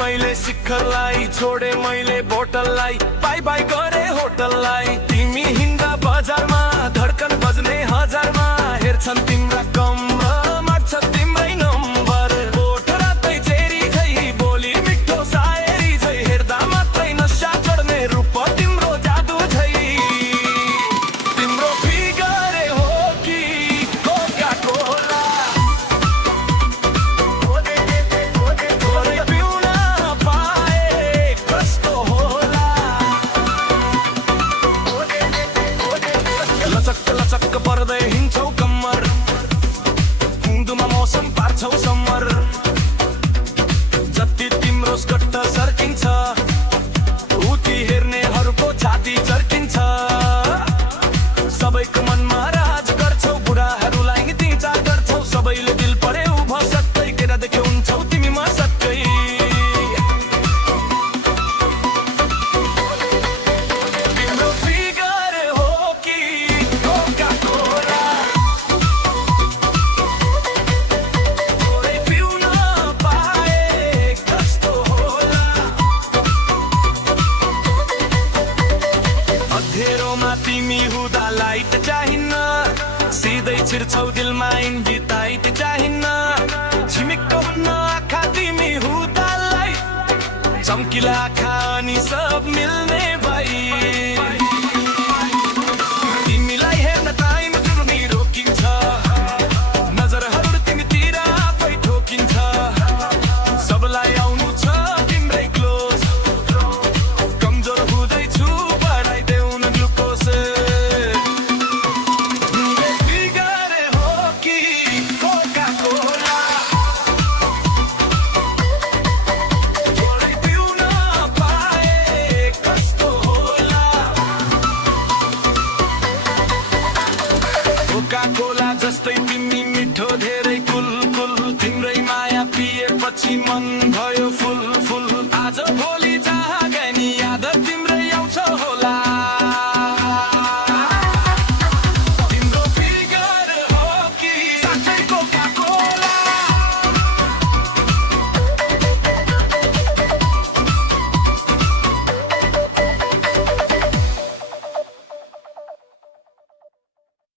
मैले शिखरलाई छोडे मैले बोतललाई बाई बाई गरे होटललाई तिमी हिँड्दा बजारमा धड्कन बज्ने हजारमा हेर्छन् तिम्रा कमरा माग्छ तिम्रै नम्बर बोट रातै चेरी झै बोली मिठो सायरी झै हेर्दा मात्रै नशा चढ्ने रूप तिम्रो जादु झै तिम्रो फिगर हो कि कोका कोला पिउन पाए कस्तो होला लचक्क लचक्क पर्दै हिँड्छौ कम्मर हिउँदुमा मौसम पार्छौ सम्मर जति तिम्रो स्कट सर्किन्छ उति हेर्नेहरूको छाती चर्किन्छ सबैको मनमा राज गर्छौ बुढाहरूलाई दिचा गर्छौ सबैले दिल पर्यो भसक्कै केटा देख्यो हुन्छौ तिमी मसक्कै तिम्रो फिगर हो कि कोका कोला पिउन पाए कस्तो होला अँधेरोमा तिमी हुँदा लाइट चाहिन्न सिधै छिर्छौ दिलमा इन्भिटाइट चाहिन्न झिमिक्क हुन्न आँखा तिमी हुँदा लाइट चम्किला आँखा अनि सब मिल्ने भई तिमीलाई हेर्न टाइम जुर्नी रोकिन्छ नजरहरू तिमीतिर आफै ठोकिन्छ सबलाई आउनु छ तिम्रै क्लोज कमजोर हुँदैछु बढाइदेऊ न ग्लुकोज फिगर हो कि कोका कोला पिउन पाए कस्तो होला कोका कोला जस्तै तिमी मिठो धेरै कुल कुल तिम्रै माया पिएपछि मन भयो फुल फुल आज भोलि चाह